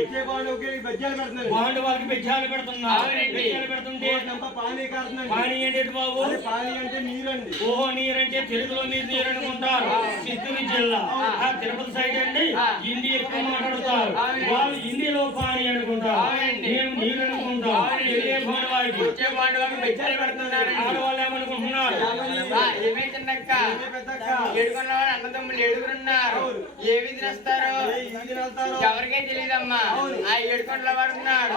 వచ్చే బాండు వాళ్ళకి బెజ్జాలు పెడుతున్నా. బెజ్జాలు పెడుతుంటే పానీ అంటే బాబు, పానీ అంటే నీరండి. ఓహో నీరంటే తెలుగులో మీరు నీరు అనుకుంటారు. చిత్తూరు జిల్లా ఆ తిరుపతి సైడ్ అండి హిందీ ఎక్కువ మాట్లాడతారు. వాళ్ళు హిందీలో పానీ అనుకుంటారు, మేము నీరు అనుకుంటాం. వచ్చే బాండు వాళ్ళకి బెజ్జాలు పెడుతున్నారు. ఆడవాళ్ళు ఏమనుకుంటున్నారు? ఏమైతుందక్క ఏడుకున్నవాడు అన్నదమ్ములు ఏడుగురున్నారు. ఏ వీధిని వస్తారు ఎవరికై తెలియదమ్మా. ఆ ఏడుకొండల వాడు ఉన్నాడు,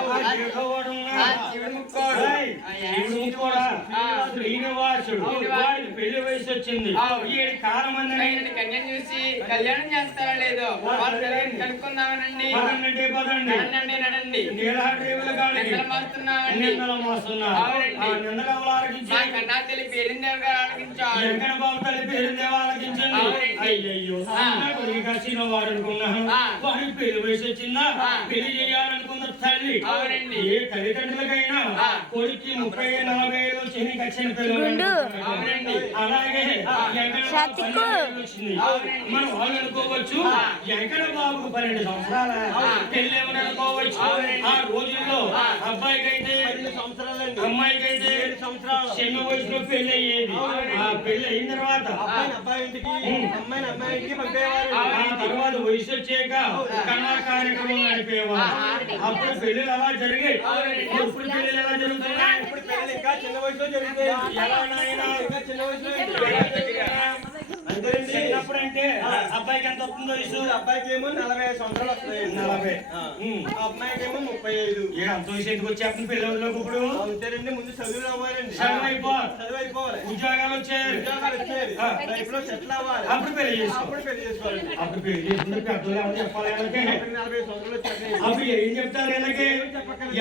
శివుడు ముక్కోడు, శ్రీనివాసుడు. వాడికి పెళ్లి వయసు వచ్చింది. ఈ కాలం కన్యను చూసి కళ్యాణం చేస్తారా లేదో వాళ్ళు కనుక్కుందామనండి. నడండి నడండి మారుతున్నామండి. కన్నా తెలిపి పేరిందేవి గారు ఆలకించారు. బాబు తల్లి పేరుదేవి ఆలకించండి. అయ్యయ్యో వాడు అనుకున్నాను. వాడి పెళ్లి వయసు వచ్చిందా, పెళ్లి చేయాలనుకున్న తల్లి ఏ తల్లిదండ్రులకైనా కొడుక్కి 30-40 శని కచ్చిన పిల్లలు అలాగే వచ్చింది. మనం వాళ్ళు అనుకోవచ్చు వెంకట బాబుకు 12 సంవత్సరాల పెళ్లి ఏమని అనుకోవచ్చు. ఆ రోజుల్లో అబ్బాయికి అయితే 2 సంవత్సరాలండి, అమ్మాయికి అయితే 7 సంవత్సరాలు చిన్న వయసులో పెళ్లి అయ్యేది. ఆ పెళ్లి అయిన తర్వాత అమ్మాయికి పంపేవారు. ఆ తర్వాత వయసు వచ్చాక కన్నా కార్యక్రమం నడిపేవారు. అప్పుడు పెళ్లిలు అలా జరిగాయి. ఇప్పుడు పెళ్లిలు ఎలా జరుగుతున్నాయి? ఇప్పుడు పెళ్లి ఇంకా చిన్న వయసులో జరుగుతాయి. ఎలా నాయనా? ఇంకా చిన్న వయసులో చిన్నప్పుడు అంటే అబ్బాయికి ఎంత వస్తుంది వయసు? అబ్బాయికి ఏమో 40 సంవత్సరాలు వస్తాయి. 40. అమ్మాయికి ఏమో 35. అంత వయసు ఎందుకు వచ్చేస్తుంది పిల్లలకు? ఇప్పుడు అంతేనండి, ముందు చదువులు అవ్వాలండి. చదువు అయిపోవాలి, ఉద్యోగాలు వచ్చారు, లైఫ్ లో సెటిల్ అవ్వాలి. అప్పుడు పెళ్లి చేసుకోవాలండి. అప్పుడు పెళ్లి చేసుకుంటే పెద్దలు ఏమని చెప్పాలి? 40 సంవత్సరాలు వచ్చాయి. అప్పుడు ఏం చెప్తారు? వీళ్ళకి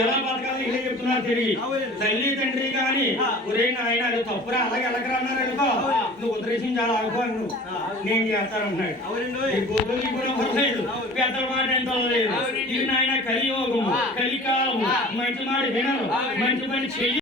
ఎలా బతకాలి ఇదే చెప్తున్నారు తిరిగి. తల్లి తండ్రి కానీ ఒరే నాయన అది తప్పురా అలాగే ఎలాగరా అన్నారు అనుకో, నువ్వు ఉద్దేశించాలి ఆగుకో నువ్వు నేను చేస్తానన్నాడు. పెద్దల మాట ఎంతో లేదు. ఇది నాయన కలియోగము, కలికాలము. మంచి మాట వినరు, మంచి పని చెయ్యి.